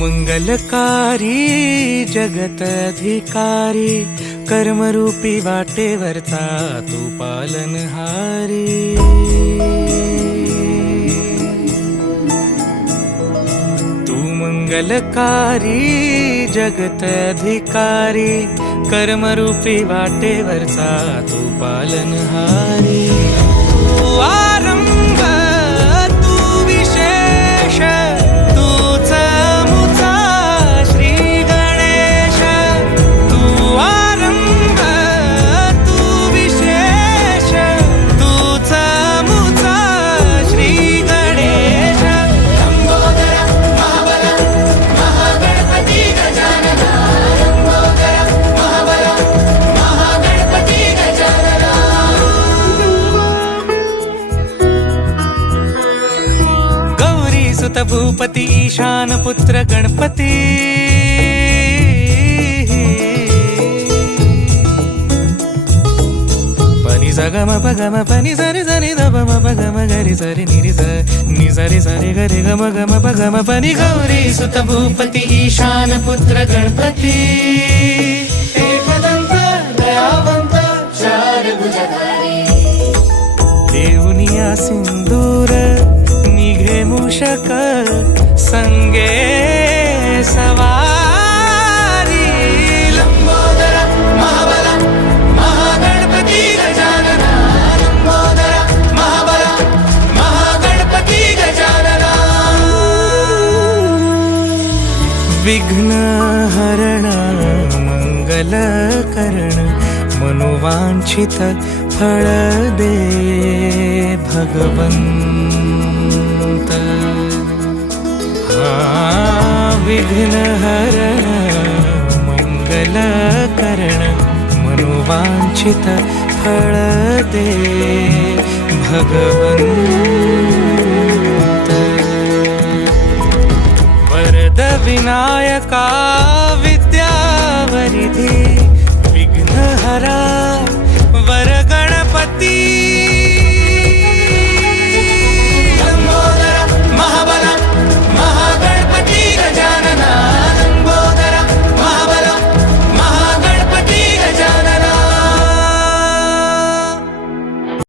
मंगलकारी जगत अधिकारी, कर्मरूपी वाटेवरचा तू पालनहारी। तू मंगलकारी जगत अधिकारी, कर्मरूपी वाटेवरचा तू पालनहारी। तू आरंभ तू विशेष, तूच मुचा श्री गणेश। तू आरंभ तू विशेष, तूच मुचा श्री गणेश। लंबोदर महाबल महागणपती गजानना, लंबोदर महाबल महागणपती गजानना। गौरी सुत भूपती ईशान पुत्र गणपती, पनी सगम पगम पनी सरी सरी दब म पगम गरी सरी निरी स नि सरी सरी गरी गम गम पगम पनी। गौरी सुत भूपती ईशान पुत्र गणपती, एकदंत दयावंत चार भुजधारी। देऊनिया सिंदूर निघे मूषक, संगे सवारी। लंबोदर महाबल महागणपती गजानना, लंबोदर महाबल महागणपती गजानना। विघ्न हरण मंगल करण, मनोवांछित फळ दे भगवंत। विघ्न हरण मंगल करण, मनोवांछित फळ दे भगवंत। वरद विनायका